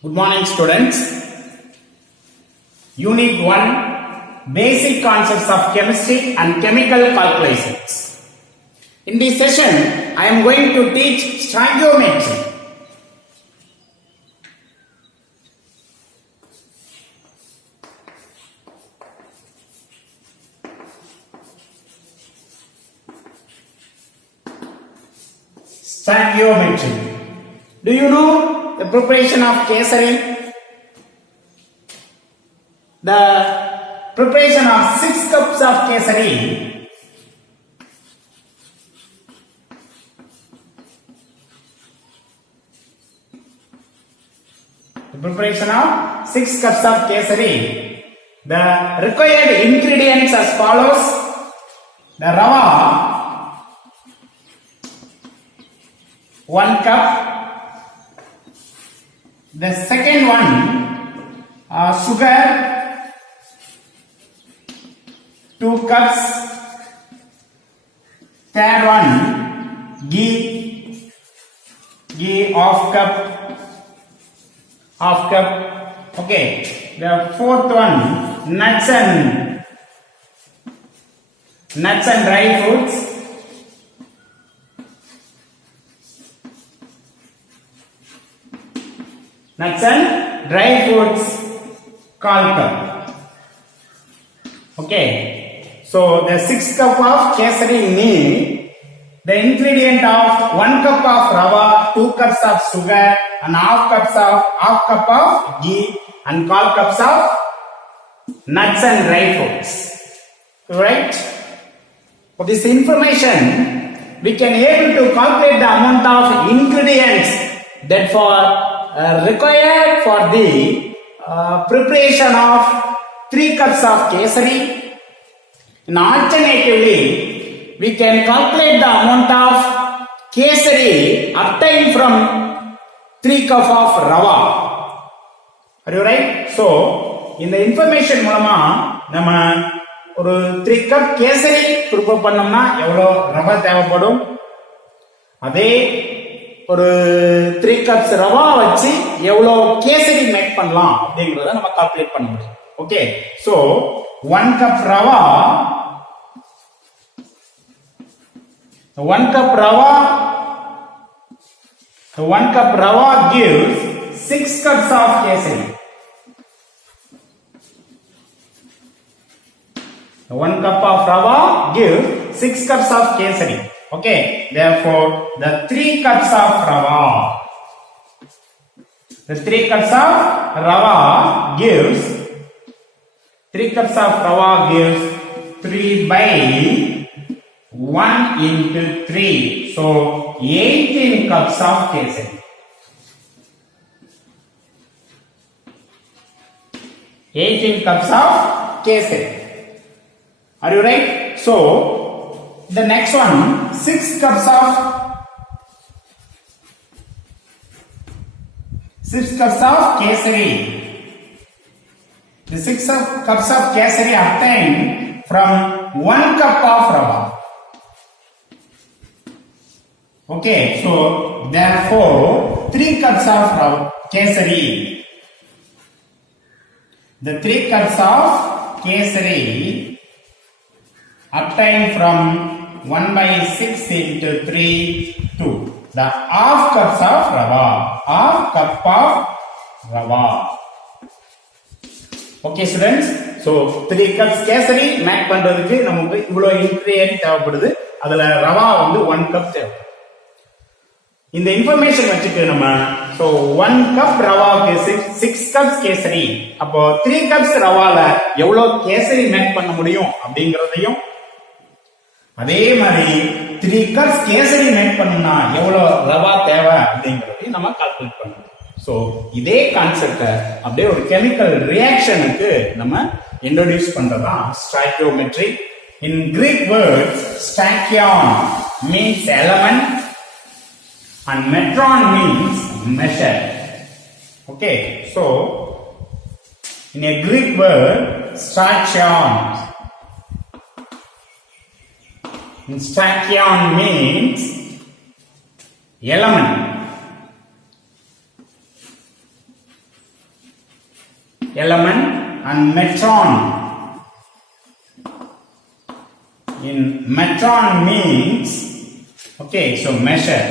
Good morning, students. Unit 1 Basic Concepts of Chemistry and Chemical Calculations. In this session, I am going to teach stoichiometry. Stoichiometry. Do you know the preparation of kesari? The preparation of 6 cups of kesari the required ingredients as follows: the rava 1 cup, the second one sugar 2 cups, third one ghee half cup, okay. The fourth one nuts and dry fruits, called cup. Okay. So the 6 cup of kesari need the ingredient of 1 cup of rava, 2 cups of sugar, and half cup of ghee, and called cups of nuts and dry fruits. Right? For this information, we can able to calculate the amount of ingredients that required for the preparation of 3 cups of kesari. And alternatively, we can calculate the amount of kesari obtained from 3 cups of rava. Are you right? So, in the information மூலமா நம்ம ஒரு 3 cup kesari prepare பண்ணோம்னா எவ்வளவு ரவா தேவைப்படும், அதே ஒரு 3 cups rava வச்சு எவ்வளவு கேசரி மேக் பண்ணலாம் அப்படிங்கறத நம்ம கால்குலேட் பண்ண முடியும். Okay. So 1 cup rava 1 cup rava gives 6 cups of kesari. 1 cup of rava gives 6 cups of kesari. Okay, therefore the 3 cups of rava gives 3 by 1 into 3, so 18 cups of kesari. 18 cups of kesari. Are you right? So the next one, 6 cups of kesari. The 6 cups of kesari obtained from 1 cup of rava. Okay, so therefore 3 cups of kesari. The 3 cups of kesari obtained from 1 by 6 into 3, 2. The half cup of rava. Okay, students. So 3 cups kesari make பண்றதுக்கு நமக்கு இவ்வளவு ingredient தேவைப்படுது. அதுல ரவா வந்து 1 cup தேவைப்படுது. இந்த information வச்சுட்டு நம்ம so 1 cup ரவாக்கு 6 cups கேசரி, அப்போ 3 cups ரவால எவ்வளவு கேசரி மேக் பண்ண முடியும் அப்படிங்கறதையும், அதே மாதிரி 3 cups கேசரி மேக் பண்ணனும்னா எவ்வளவு ரவா தேவை அப்படிங்கறதையும் நம்ம கால்குலேட் பண்ணணும். சோ இதே கான்செப்ட அப்படியே ஒரு கெமிக்கல் ரியாக்ஷனுக்கு நம்ம இன்ட்ரோடியூஸ் பண்றதுதான் stoichiometry. In Greek word stoichion means element and metron means measure. Okay, so in a Greek word stoichion means element. element, and metron. In metron means, okay, so measure.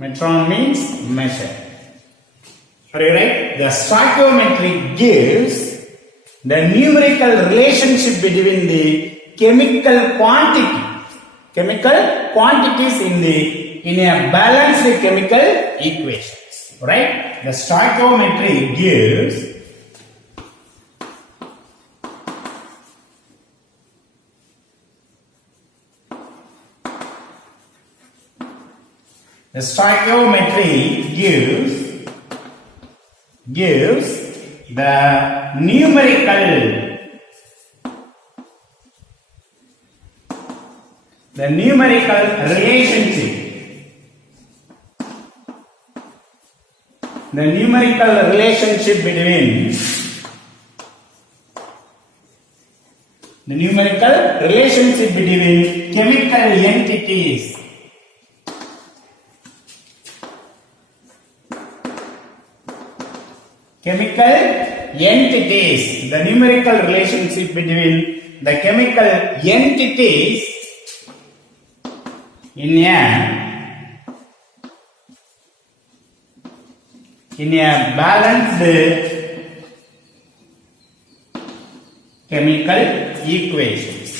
Metron means measure. Are you right? The stoichiometry gives the numerical relationship between the chemical quantities in a balanced chemical equations. Right? The stoichiometry gives the numerical relationship. The numerical relationship between chemical entities. The numerical relationship between the chemical entities in a balanced chemical equations.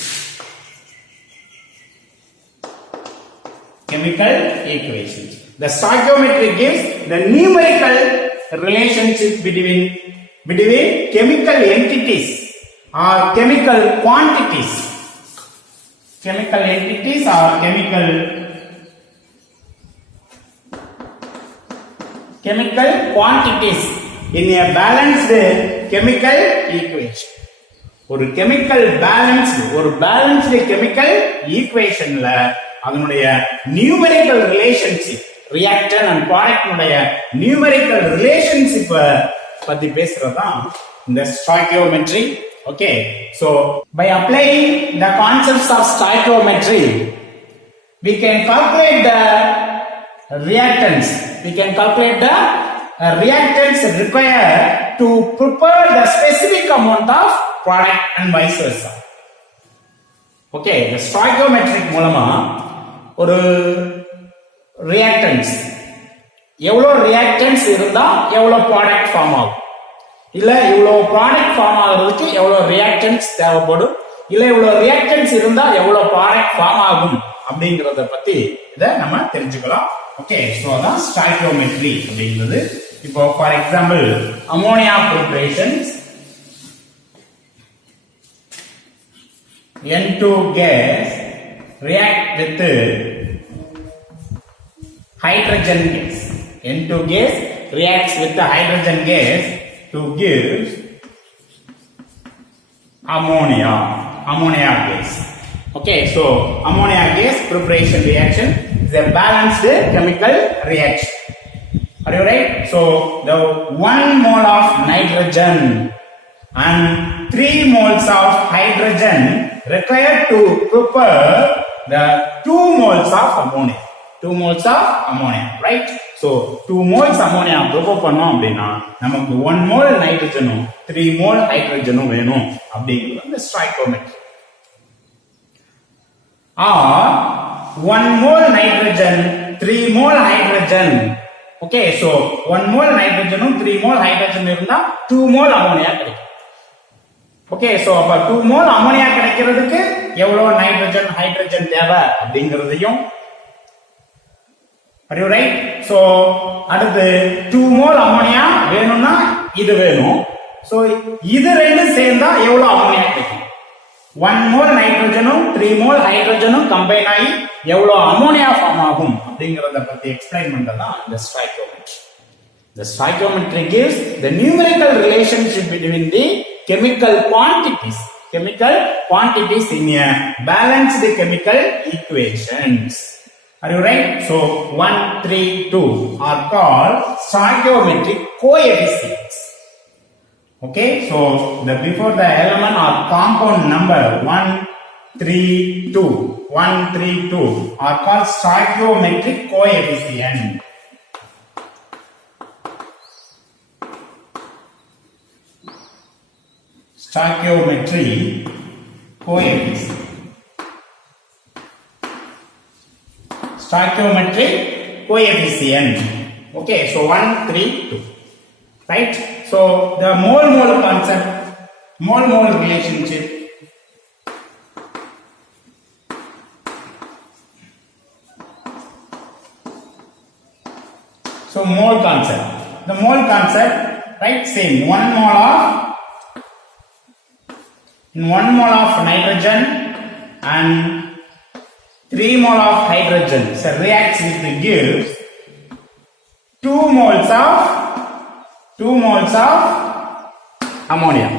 The stoichiometry gives the numerical relationship between chemical entities or chemical quantities. Chemical entities or chemical quantities in a balanced chemical equation. ஒரு balanced chemical equationல அதனுடைய numerical relationship, reactant and product உடைய numerical relationship பத்தி பேசுறதுதான் இந்த stoichiometry. Okay, so by applying the concepts of stoichiometry, we can calculate the reactants. Required to prepare the specific amount of product and vice versa. Okay, the stoichiometric மூலமா ஒரு reactants எவ்வளவு reactants இருந்தா எவ்வளவு product form ஆகும், இல்ல இவ்வளவு product form ஆகிறதுக்கு எவ்வளவு ரியாக்டன்ஸ் தேவைப்படும், இல்ல இவ்வளவு ரியாக்டன்ஸ் இருந்தா எவ்வளவு ப்ராடக்ட் ஃபார்ம் ஆகும் அப்படிங்கறத பத்தி இத நம்ம தெரிஞ்சுக்கலாம். ஓகே, சோ அதான் ஸ்டாய்கியோமெட்ரி அப்படிங்கிறது. இப்போ for example ammonia preparations, N2 gas react with hydrogen gas. N2 gas reacts with the hydrogen gas to give ammonia gas. Okay, so ammonia gas preparation reaction is a balanced chemical reaction. Are you right? So the 1 mole of nitrogen and 3 moles of hydrogen required to prepare the 2 moles of ammonia. 2 moles of ammonia, right? So 2 moles ammonia prepare பண்ணோம் அப்படினா நமக்கு 1 mole nitrogenum 3 mole hydrogenum வேணும் அப்படிங்கிறது அந்த stoichiometry. Or 1 mole nitrogen 3 mole hydrogen. Okay, so 1 mole nitrogenum 3 mole hydrogen இருந்தா 2 mole ammonia கிடைக்கும். Okay, so அப்ப 2 mole ammonia கிடைக்கிறதுக்கு எவ்வளவு நைட்ரஜன் ஹைட்ரஜன் தேவை அப்படிங்கறதையும், are you right? So அடுத்து 2 mole ammonia வேணும்னா இது வேணும். So இது ரெண்டு சேர்ந்தா எவ்வளவு ammonia கிடைக்கும்? 1 mole நைட்ரஜனும் 3 mole ஹைட்ரஜனும் கம்பைன் ஆகி எவ்வளவு ammonia ஃபார்ம் ஆகும் அப்படிங்கறத பத்தி எக்ஸ்பிளைன் பண்றதுதான் இந்த stoichiometry. The stoichiometry gives the numerical relationship between the chemical quantities in a balanced chemical equations. Are you right? So 1, 3, 2 are called stoichiometric coefficients. Okay, so the before the element or compound number 1, 3, 2 are called stoichiometric coefficient. stoichiometry coefficient. Stoichiometry coefficient. Okay, so 1, 3, 2. Right? So the mole concept, mole relationship. So mole concept. The mole concept, right? Same. 1 mole of nitrogen and 3 mole of hydrogen. So reacts with gives 2 moles of ammonia.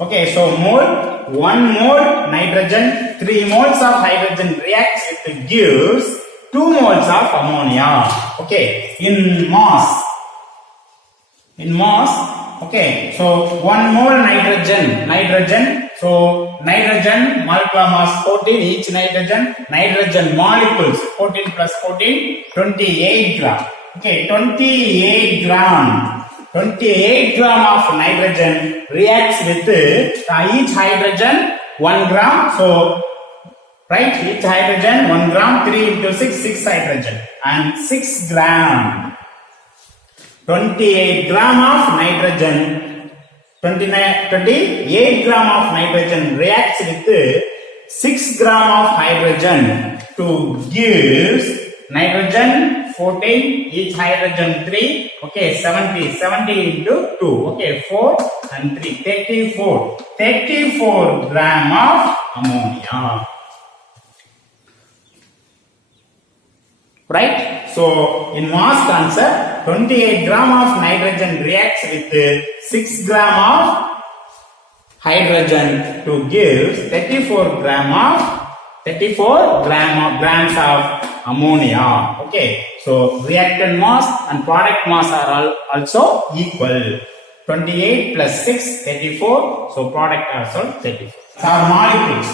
Okay, so mole, 1 mole nitrogen, 3 moles of hydrogen reacts with gives 2 moles of ammonia. Okay, in mass, okay, so 1 mole nitrogen, so nitrogen molecular mass 14, each nitrogen molecules 14 plus 14, 28 gram. Okay, 28 gram of nitrogen reacts with each hydrogen 1 gram. So right, each hydrogen 1 gram, 3 into 6 hydrogen, and 6 gram. 28 gram of nitrogen, 28 gram of nitrogen reacts with 6 gram of hydrogen to give nitrogen 14, each hydrogen 3. Okay, 70 into 2. Okay, 4 and 3, 34 gram of ammonia. Right? So in mass concept, 28 gram of nitrogen reacts with 6 gram of hydrogen to give 34 grams of ammonia. Okay, so reactant mass and product mass are also equal. 28 plus 6, 34. So product also 34. So our molecules.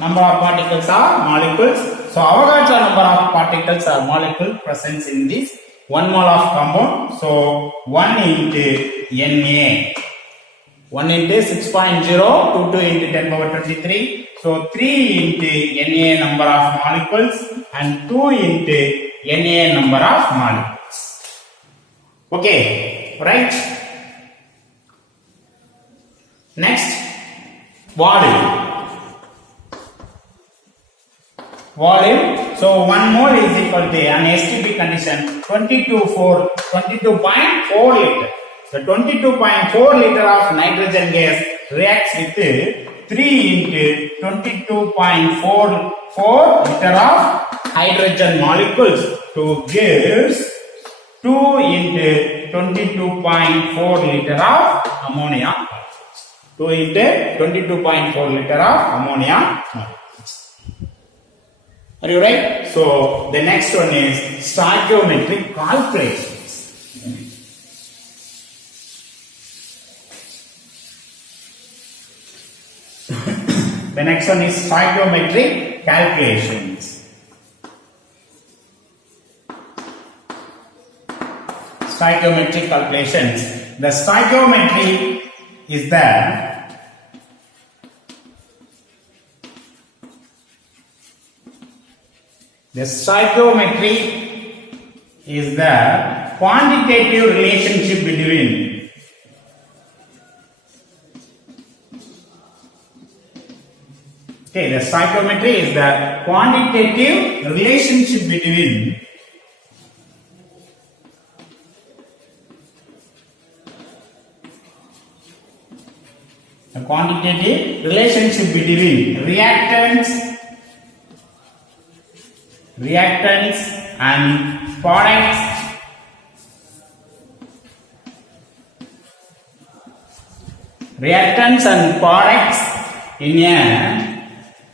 Number of particles are molecules. So Avogadro number of particles or molecule present in this 1 mole of compound. So 1 into Na, 1 into 6.0, 2 into 10 power 23. So 3 into Na number of molecules and 2 into Na number of molecules. Okay, right? Next, volume. So 1 mole is equal to an STP condition 22.4 liter. So 22.4 liter of nitrogen gas reacts with 3 into 22.4 liter of hydrogen molecules to give 2 into 22.4 liter of ammonia. 2 into 22.4 liter of ammonia. Are you right? So the next one is stoichiometric calculations. The next one is stoichiometric calculations. Stoichiometric calculations. The stoichiometry is the quantitative relationship between the stoichiometry is the quantitative relationship between reactants and products in a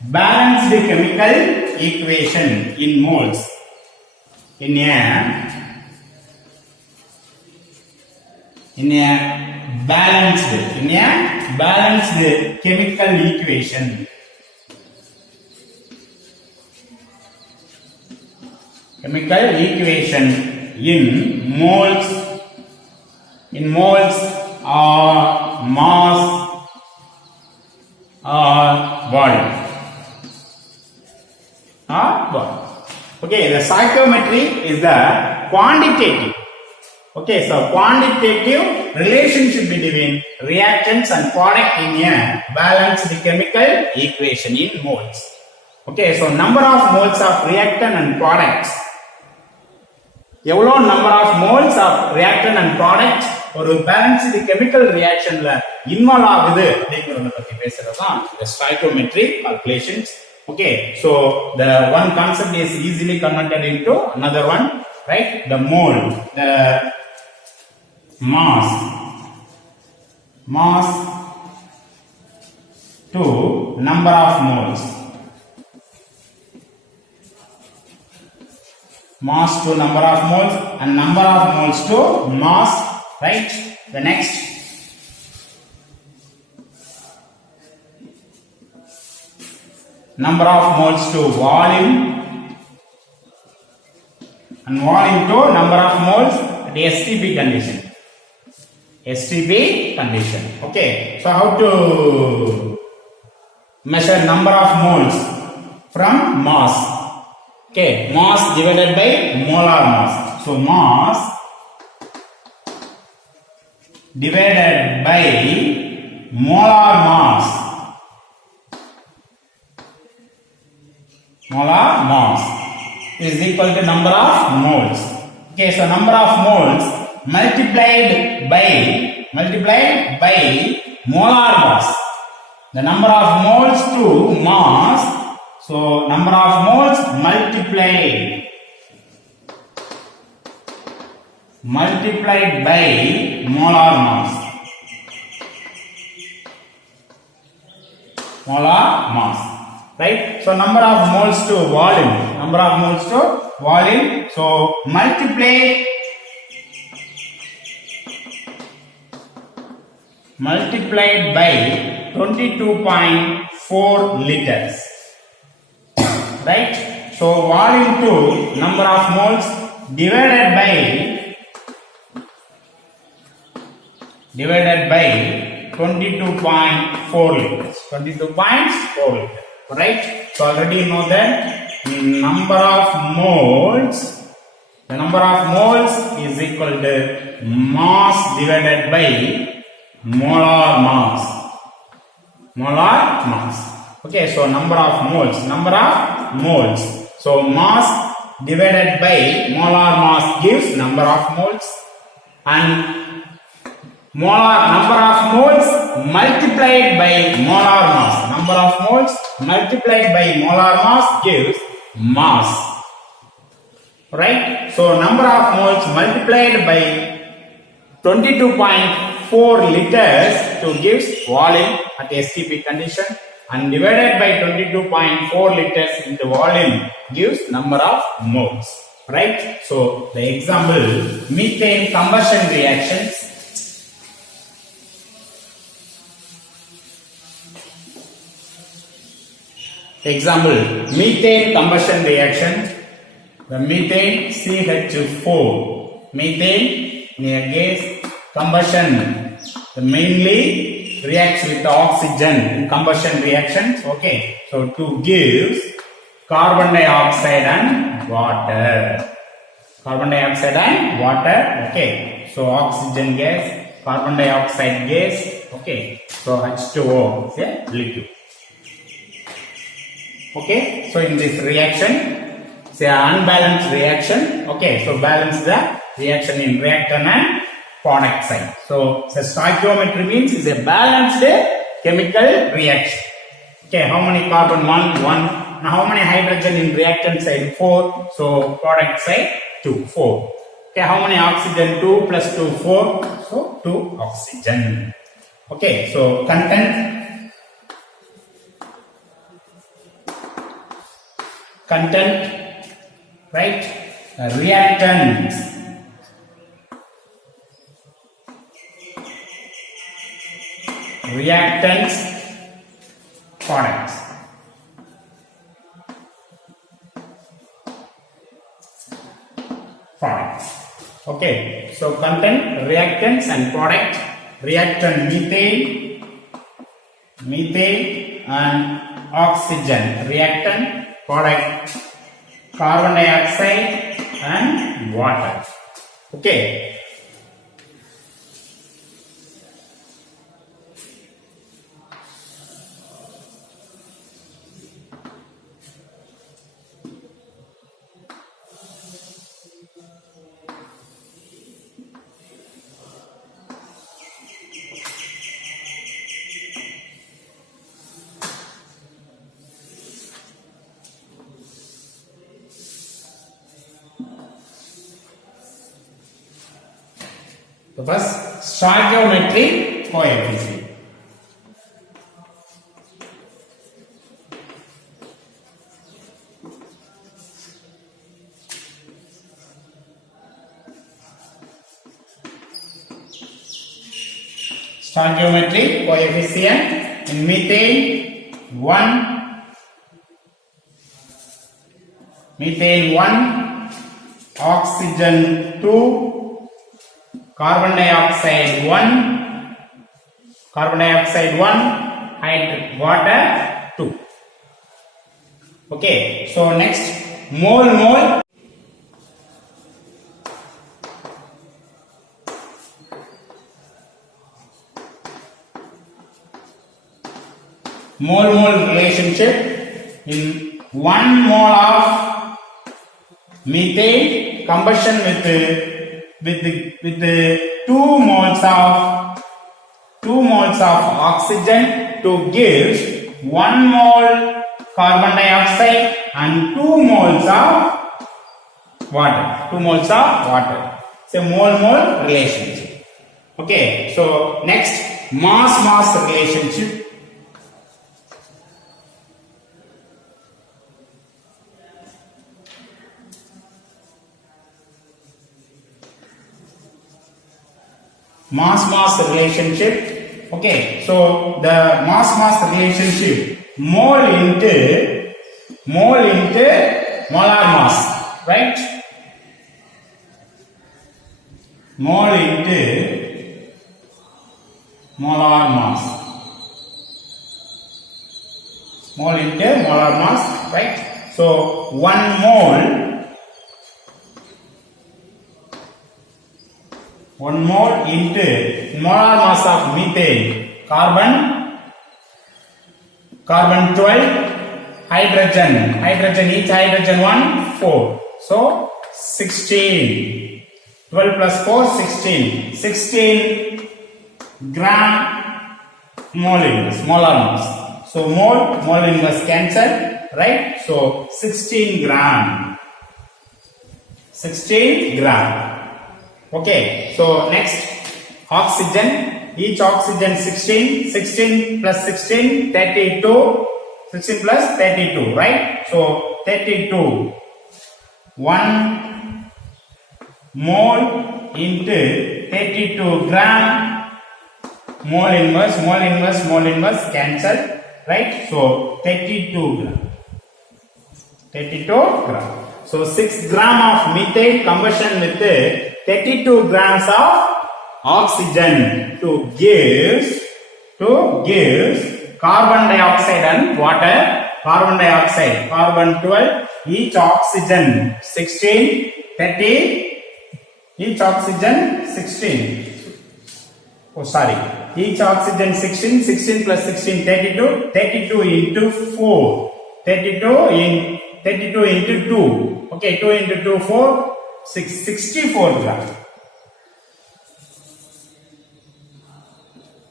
balanced chemical equation in moles. In a balanced chemical equation. In moles or mass or volume or volume. Okay, the stoichiometry is the quantitative. Okay, so quantitative relationship between reactants and product in a balanced chemical equation in moles. Okay, so number of moles of reactant and products. எவ்வளோ number of moles of reactant and product ஒரு balanced chemical reactionல involve ஆகுது அப்படிங்கறத பத்தி பேசுறது தான் the stoichiometry calculations. Okay, so the one concept is easily converted into another one, right? The mole, the mass to number of moles. Mass to number of moles and number of moles to mass, right? The next number of moles to volume and volume to number of moles at STP condition. STP condition. Okay, so how to measure number of moles from mass? Okay, mass divided by molar mass. So mass divided by molar mass. Molar mass is equal to number of moles. Okay, so number of moles multiplied by molar mass. The number of moles to mass. So number of moles multiplied by molar mass. Molar mass, right? So number of moles to volume. So multiplied by 22.4 liters. Right? So volume to number of moles divided by 22.4 liters. 22.4 liters. Right? So already know that number of moles, the number of moles is equal to mass divided by molar mass. Okay, so number of moles. So mass divided by molar mass gives number of moles, and number of moles multiplied by molar mass. Number of moles multiplied by molar mass gives mass. Right? So number of moles multiplied by 22.4 liters to gives volume at STP condition, and divided by 22.4 liters into volume gives number of moles. Right? So the example, methane combustion reactions. Example, methane combustion reaction. The methane CH4. Methane near gas combustion mainly reacts with oxygen in combustion reactions. Okay, so to give carbon dioxide and water. Okay, so oxygen gas, carbon dioxide gas. Okay, so H2O is a liquid. Okay, so in this reaction, it's an unbalanced reaction. Okay, so balance the reaction in reactant and product side. So stoichiometry means is a balanced chemical reaction. Okay, how many carbon? 1. Now how many hydrogen in reactant side? 4. So product side 2, 4. Okay, how many oxygen? 2 plus 2, 4. So 2 oxygen. Okay, so content, right? Reactants. Products. Okay, so content, reactants and product. reactant methane and oxygen, reactant product carbon dioxide and water. Okay. The first, stoichiometry coefficient. Stoichiometry coefficient in methane 1, oxygen 2, carbon dioxide 1, water 2. Okay, so next, mole. Mole relationship in 1 mole of methane combustion with the 2 moles of oxygen to give 1 mole carbon dioxide and 2 moles of water. It's a mole relationship. Okay, so next, mass relationship. Mass relationship. Okay, so the mass relationship, mole into molar mass, right? Mole into molar mass, right? So 1 mole into molar mass of methane, carbon 12, hydrogen, each hydrogen 1, 4. So 16. 12 plus 4, 16. 16 gram molar mass. So mole inverse cancel, right? So 16 gram. Okay, so next, oxygen, each oxygen 16 plus 16, 32, 16 plus 32, right? So 32, 1 mole into 32 gram, mole inverse cancel, right? So 32 gram. So 6 gram of methane combustion with 32 grams of oxygen to give carbon dioxide and water. Carbon 12, each oxygen 16, 30, each oxygen 16. Each oxygen 16 plus 16, 32 into 4, 32 into 2. Okay, 2 into 2, 4, 64 gram.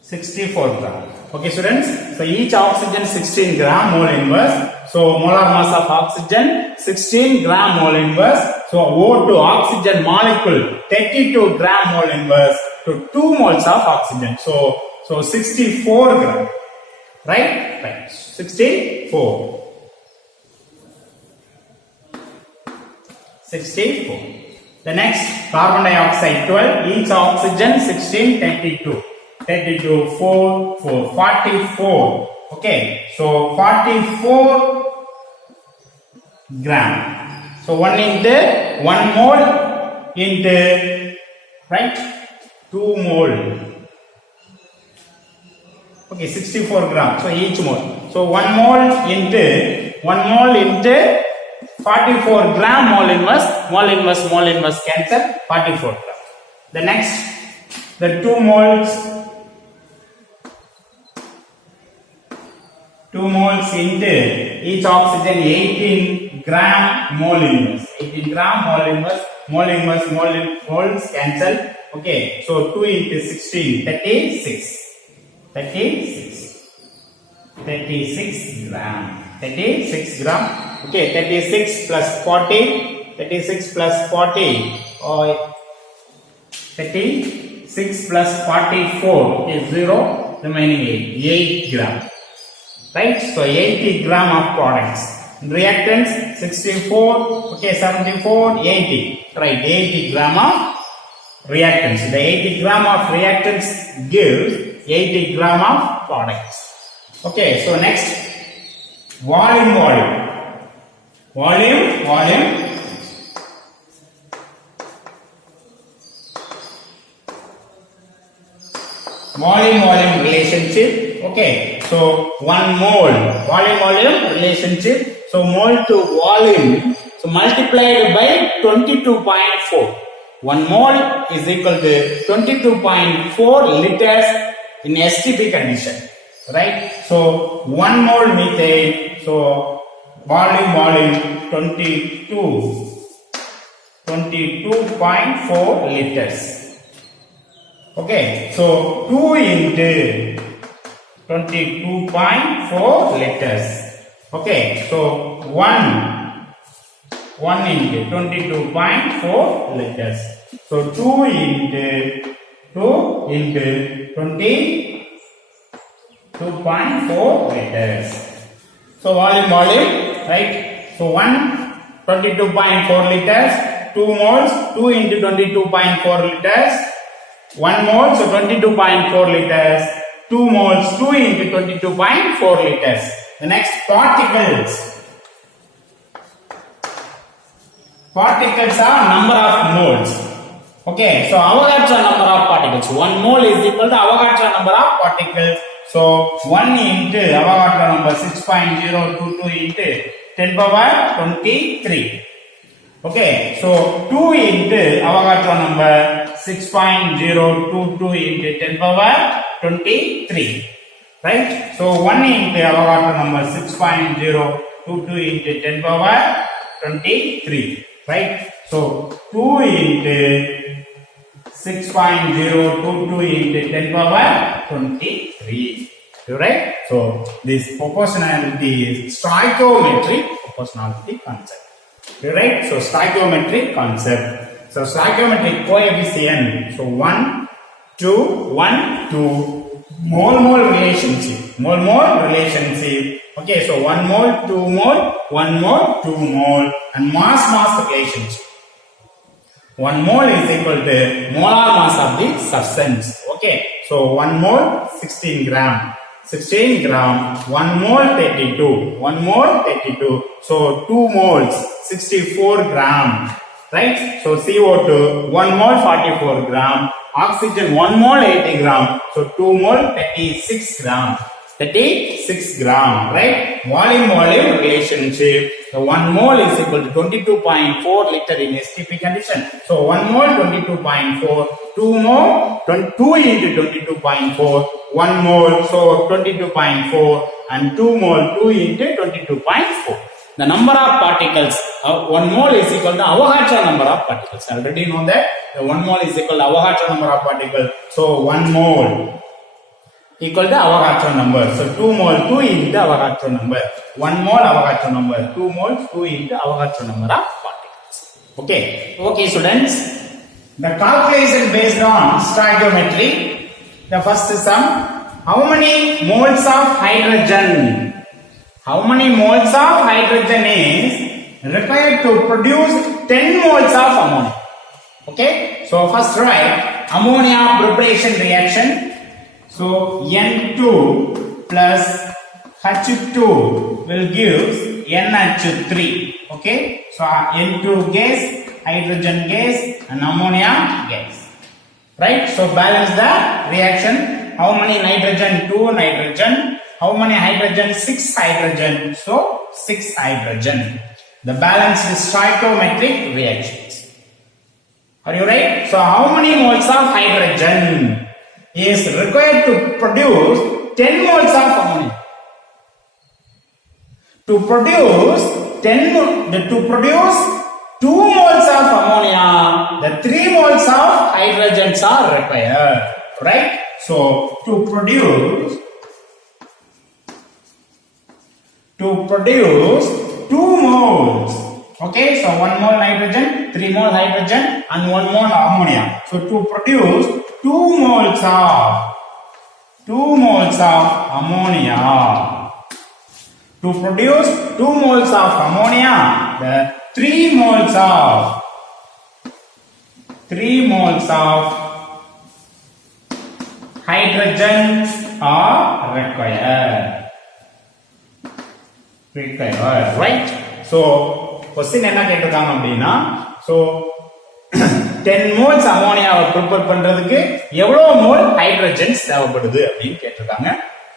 64 gram. Okay, students. So each oxygen 16 gram mole inverse. So molar mass of oxygen 16 gram mole inverse. So O2 oxygen molecule 32 gram mole inverse to 2 moles of oxygen. So 64 gram. Right? 64. 64. The next, carbon dioxide 12, each oxygen 16, 32, 4, 44. Okay, so 44 gram. So 1 mole into, right, 2 mole. Okay, 64 gram. So each mole. So 1 mole into 44 gram mole inverse cancel 44 gram. The next, the 2 moles into each oxygen 18 gram mole inverse. 18 gram mole inverse moles cancel. Okay, so 2 into 16, 36 gram. 36 gram. Okay, 36 plus 40. 36 plus 40. Or 36 plus 44 is 0. Remaining 8 gram. Right? So 80 gram of products. Reactants 64. Okay, 74, 80. Right? 80 gram of reactants. The 80 gram of reactants gives 80 gram of products. Okay, so next, volume. Volume relationship. Okay, so 1 mole volume relationship. So mole to volume. So multiplied by 22.4. 1 mole is equal to 22.4 liters in STP condition. Right? So 1 mole methane. So volume 22.4 liters. Okay, so 2 into 22.4 liters. Okay, so 1 into 22.4 liters. So 2 into 22.4 liters. So volume, right? So 22.4 liters, 2 moles, 2 into 22.4 liters. 1 mole, so 22.4 liters. 2 moles, 2 into 22.4 liters. The next, particles. Particles are number of moles. Okay, so Avogadro number of particles. 1 mole is equal to Avogadro number of particles. So 1 into Avogadro number 6.022 into 10 power 23. Okay, so 2 into Avogadro number 6.022 into 10 power 23. Right? So 1 into Avogadro number 6.022 into 10 power 23. Right? So 2 into 6.022 into 10 power 23. Right? So this proportionality is stoichiometry proportionality concept. Right? So stoichiometry concept. So stoichiometric coefficient. So 1, 2, 1, 2. Mole relationship. Mole relationship. Okay, so 1 mole, 2 mole, 1 mole, 2 mole, and mass relationship. 1 mole is equal to molar mass of the substance. Okay, so 1 mole 16 gram. 16 gram, 1 mole 32. 1 mole 32. So 2 moles 64 gram. Right? So CO2 1 mole 44 gram. Oxygen 1 mole 80 gram. So 2 mole 36 gram. 36 gram. Right? Volume relationship. The 1 mole is equal to 22.4 liter in STP condition. So 1 mole 22.4. 2 mole 2 into 22.4. 1 mole so 22.4 and 2 mole 2 into 22.4. The number of particles 1 mole is equal to Avogadro number of particles. Already know that the 1 mole is equal to Avogadro number of particles. So 1 mole equal to Avogadro number. So 2 mole 2 into Avogadro number. 1 mole Avogadro number. 2 moles 2 into Avogadro number of particles. Okay. Okay, students. The calculation based on stoichiometry. The first sum. How many moles of hydrogen? How many moles of hydrogen is required to produce 10 moles of ammonia? Okay. So first write ammonia preparation reaction. So N2 plus H2 will give NH3. Okay. So N2 gas, hydrogen gas and ammonia gas. Right. So balance the reaction. How many nitrogen? 2 nitrogen. How many hydrogen? 6 hydrogen. So 6 hydrogen. The balance is stoichiometric reactions. Are you right? So how many moles of hydrogen is required to produce 10 moles of ammonia? To produce 2 moles of ammonia, the 3 moles of hydrogens are required, right? So to produce 2 moles, okay, so 1 mole nitrogen, 3 mole hydrogen and 1 mole ammonia. So to produce 2 moles of ammonia, to produce 2 moles of ammonia, the 3 moles of hydrogen are required, right? So question என்ன கேட்டிருக்காங்க அப்படினா, so 10 moles அமோனியாவை prepare பண்றதுக்கு எவ்வளவு mole hydrogens தேவைப்படுது அப்படினு கேட்டிருக்காங்க.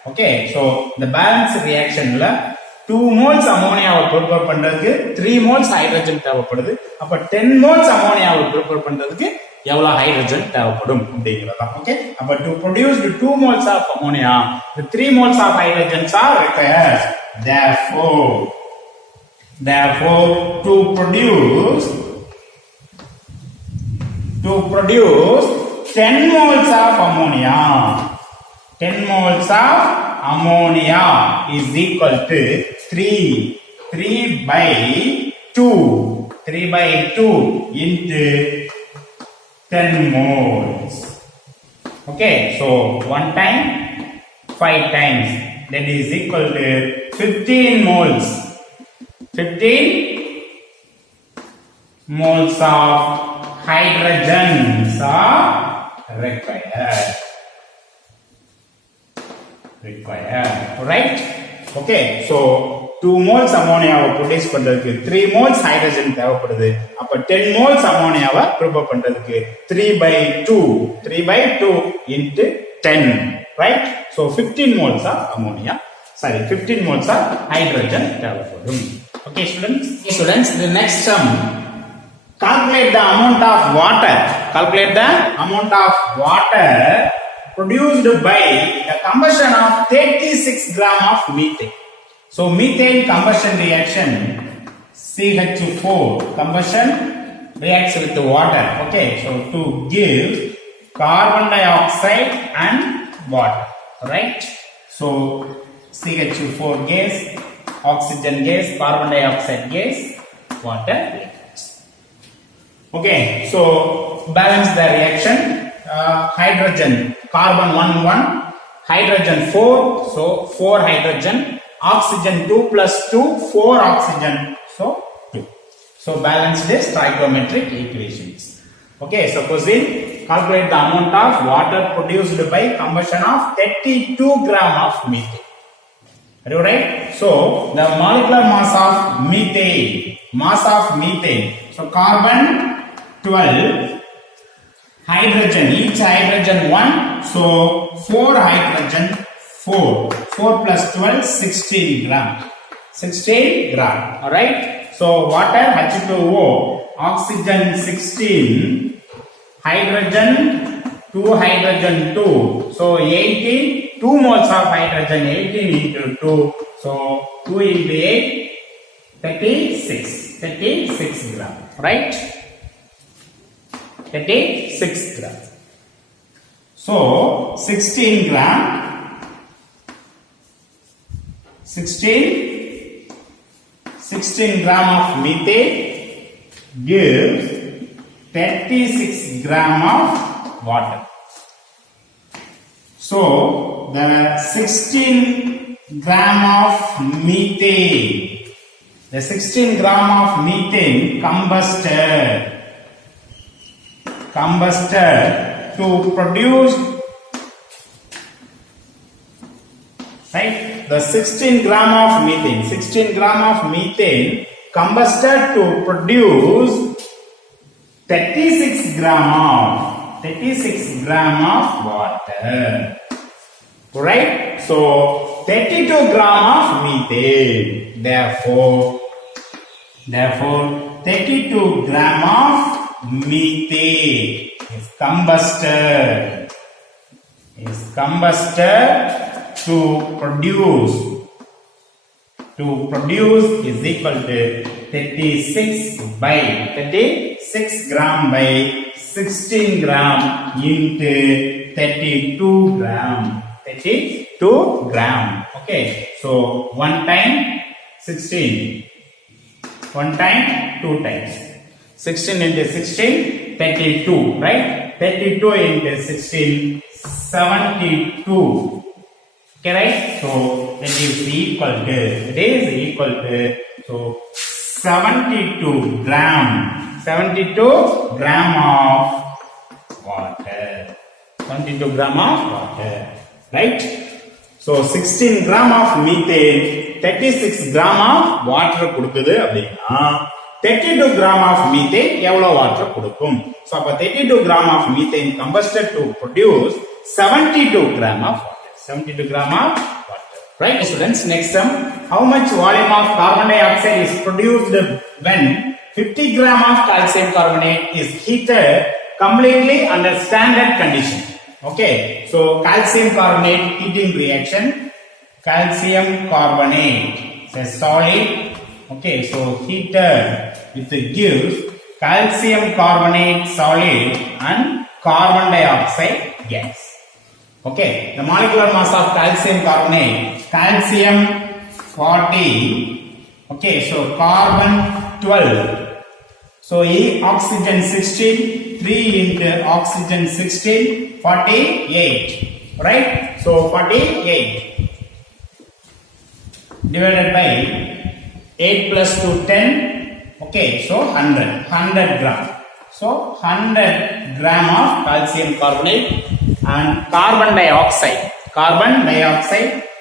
Okay, so இந்த balance ரியாக்ஷன்ல 2 moles அமோனியாவை prepare பண்றதுக்கு 3 moles ஹைட்ரஜன் தேவைப்படுது. அப்ப 10 moles அமோனியாவை prepare பண்றதுக்கு எவ்வளவு ஹைட்ரஜன் தேவைப்படும் அப்படிங்கறத. ஓகே, அப்ப to produce the 2 moles of ammonia, the 3 moles of hydrogens are required. Therefore to produce 10 moles of ammonia, 10 moles of ammonia is equal to 3 by 2 into 10 moles. Okay, so 1 time 5 times, that is equal to 15 moles. 15 moles of hydrogens are required, right? Okay, so 2 moles அமோனியாவை produce பண்றதுக்கு 3 moles hydrogen தேவைப்படுது. அப்ப 10 moles அமோனியாவை prepare பண்றதுக்கு 3 by 2 into 10, right? So 15 moles of ammonia, 15 moles of hydrogen தேவைப்படும். Okay students, the next sum, calculate the amount of water produced by the combustion of 36 gram of methane. So methane combustion reaction, CH4 combustion reacts with the water. Okay, so to give carbon dioxide and water, right? So CH4 gas, oxygen gas, carbon dioxide gas, water reacts. Okay, so balance the reaction. Hydrogen, carbon 1 hydrogen 4, so 4 hydrogen, oxygen 2 plus 2, 4 oxygen, so 2. So balance the stoichiometric equations. Okay, suppose calculate the amount of water produced by combustion of 32 gram of methane. Are you right? So the molecular mass of methane, so carbon 12, hydrogen, each hydrogen 1, so 4 hydrogen 4 plus 12, 16 gram, all right? So water H2O, oxygen 16, hydrogen 2 hydrogen 2, so 18, 2 moles of hydrogen, 18 into 2, so 2 into 8, 36 gram, right? 36 gram. So 16 gram of methane gives 36 gram of water. So the 16 gram of methane combusted to produce, right? The 16 gram of methane combusted to produce 36 gram of water. right? So 32 gram of methane. Therefore 32 gram of methane is combusted to produce is equal to 36 gram by 16 gram into 32 gram. Okay, so 1 time 16, 1 time 2 times 16 into 16 32, right? 32 into 16 72. Okay, right? So that is equal to so 72 gram of water. 72 gram of water, right? So 16 gram of methane 36 gram of water கொடுக்குது அப்படினா 32 gram of methane எவ்வளவு water கொடுக்கும்? So அப்ப 32 gram of methane combusted to produce 72 gram of water. 72 gram of water. Right, students? Next term, how much volume of carbon dioxide is produced when 50 gram of calcium carbonate is heated completely under standard condition? Okay, so calcium carbonate heating reaction. Calcium carbonate is a solid. Okay, so heated with gives calcium carbonate solid and carbon dioxide gas. Okay, the molecular mass of calcium carbonate, calcium 40, okay, so carbon 12, so oxygen 16, 3 into oxygen 16, 48, right? So 48 divided by 8 plus 2 10, okay, so 100 gram. So 100 gram of calcium carbonate and carbon dioxide,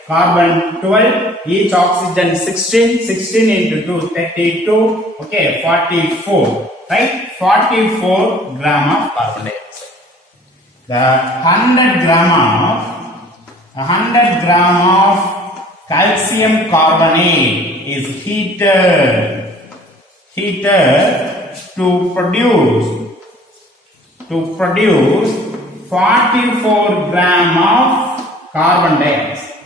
carbon 12, each oxygen 16 into 2 32, okay, 44, right? 44 gram of carbon dioxide. The 100 gram of calcium carbonate is heated to produce 44 gram of carbon dioxide.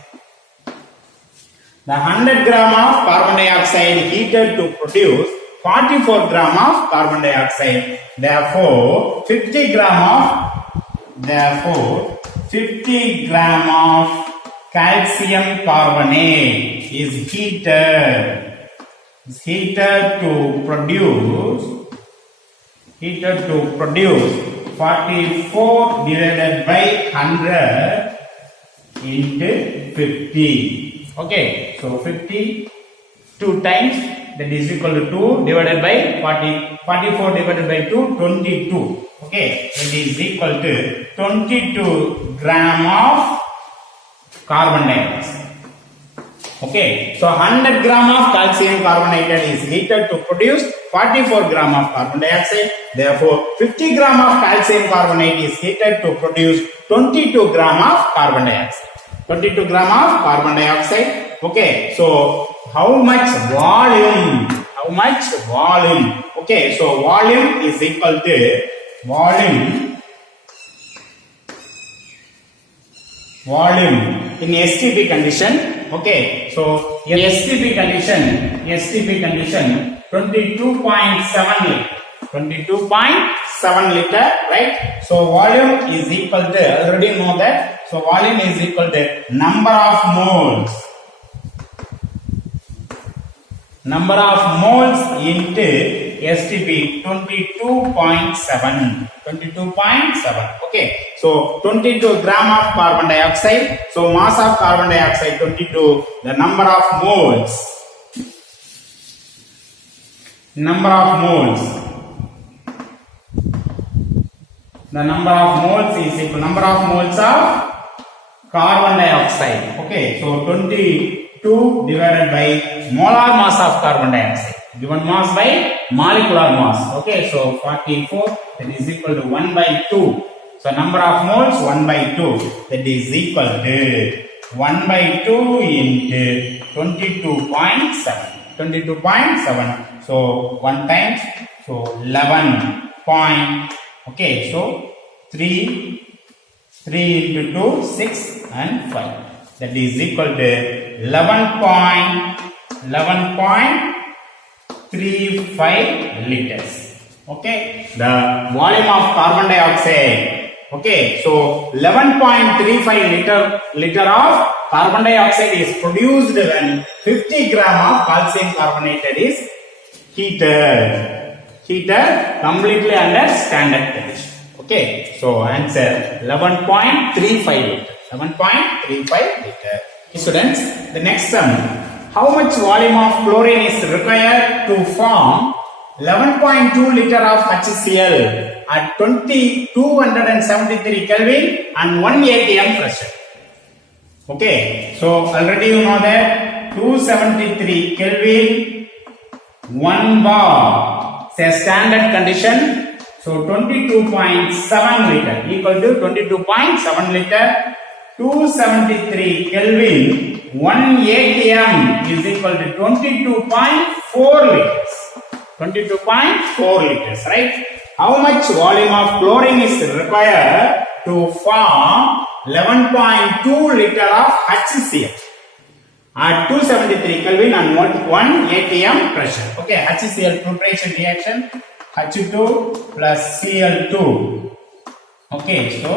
The 100 gram of carbon dioxide heated to produce 44 gram of carbon dioxide. Therefore 50 gram of calcium carbonate is heated to produce 44 divided by 100 into 50. Okay, so 52 times, that is equal to 2 divided by 44 divided by 2, 22. Okay, that is equal to 22 gram of carbon dioxide. Okay, so 100 gram of calcium carbonate is heated to produce 44 gram of carbon dioxide. Therefore 50 gram of calcium carbonate is heated to produce 22 gram of carbon dioxide. 22 gram of carbon dioxide. Okay, so how much volume? Okay, so volume is equal to volume in STP condition. Okay, so in STP condition 22.7 liter, right? So volume is equal to, already know that, so volume is equal to number of moles into STP 22.7. Okay, so 22 gram of carbon dioxide, so mass of carbon dioxide 22, the number of moles is equal number of moles of carbon dioxide. Okay, so 22 divided by molar mass of carbon dioxide, given mass by molecular mass. Okay, so 44, that is equal to 1 by 2. So number of moles 1 by 2, that is equal to 1 by 2 into 22.7. 22.7. So 1 times, so 11 point, okay, so 3 into 2, 6 and 5. That is equal to 11.35 liters. Okay, the volume of carbon dioxide. Okay, so 11.35 liter of carbon dioxide is produced when 50 gram of calcium carbonate is heated completely under standard condition. Okay, so answer 11.35 liter. 11.35 liter. Students, the next sum. How much volume of chlorine is required to form 11.2 liter of HCl at 273 Kelvin and 1 atm pressure? Okay, so already you know that 273 Kelvin, 1 bar, say standard condition. So 22.7 liter equal to 22.7 liter. 273 Kelvin, 1 atm is equal to 22.4 liters. 22.4 liters, right? How much volume of chlorine is required to form 11.2 liter of HCl at 273 Kelvin and 1 atm pressure? Okay, HCl filtration reaction, H2 plus Cl2. Okay, so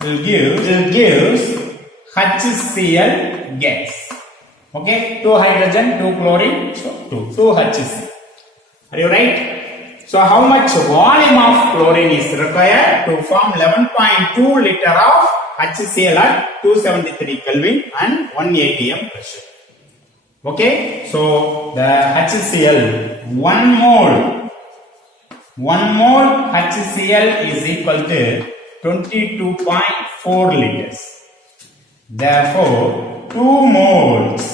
it gives HCl gas. Okay, 2 hydrogen, 2 chlorine, so 2 HCl. Are you right? So how much volume of chlorine is required to form 11.2 liter of HCl at 273 Kelvin and 1 atm pressure? Okay, so the HCl, 1 mole HCl is equal to 22.4 liters. Therefore, 2 moles.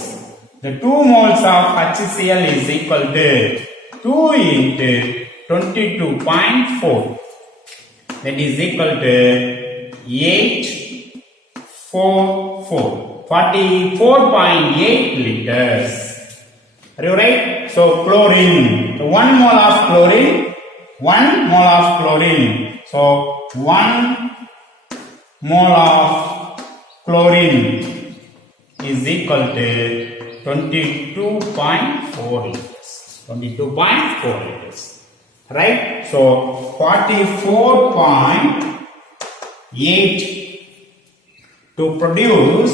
The 2 moles of HCl is equal to 2 into 22.4. That is equal to 44.8 liters. Are you right? So chlorine, 1 mole of chlorine, 1 mole of chlorine. So 1 mole of chlorine is equal to 22.4 liters. 22.4 liters. Right? So 44.8 to produce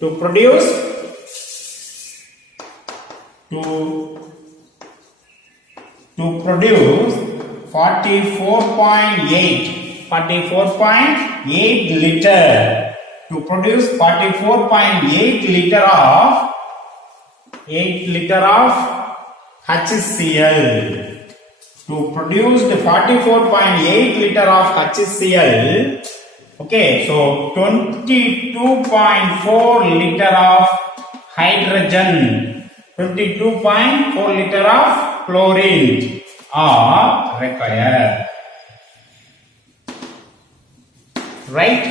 44.8 liter. To produce 44.8 liter of 8 liter of HCl. To produce the 44.8 liter of HCl, okay, so 22.4 liter of hydrogen, 22.4 liter of chlorine are required. Right?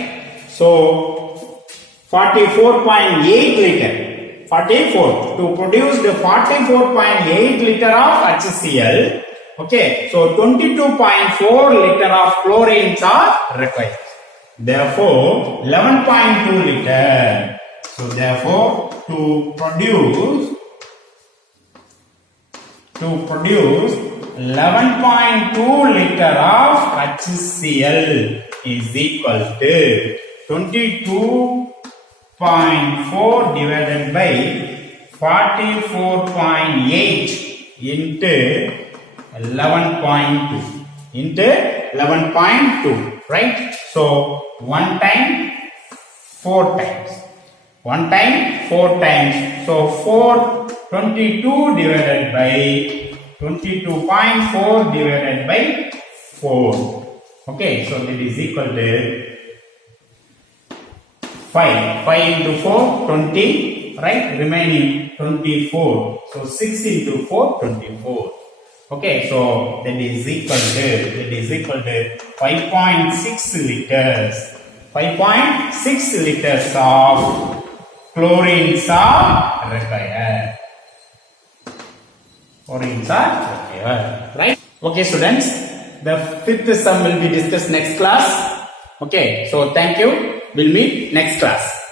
So 44.8 liter. 44 to produce the 44.8 liter of HCl. Okay, so 22.4 liter of chlorines are required. Therefore, 11.2 liter. So therefore, to produce 11.2 liter of HCl is equal to 22.4 divided by 44.8 into 11.2 into 11.2, right? So 1 time 4 times, 1 time 4 times, so 422 divided by 22.4 divided by 4. Okay, so that is equal to 5 into 4, 20, right? Remaining 24. So 6 into 4, 24. Okay, so that is equal to 5.6 liters. 5.6 liters of chlorines are required. Chlorines are required, right? Okay, students. The fifth sum will be discussed next class. Okay, so thank you. We'll meet next class.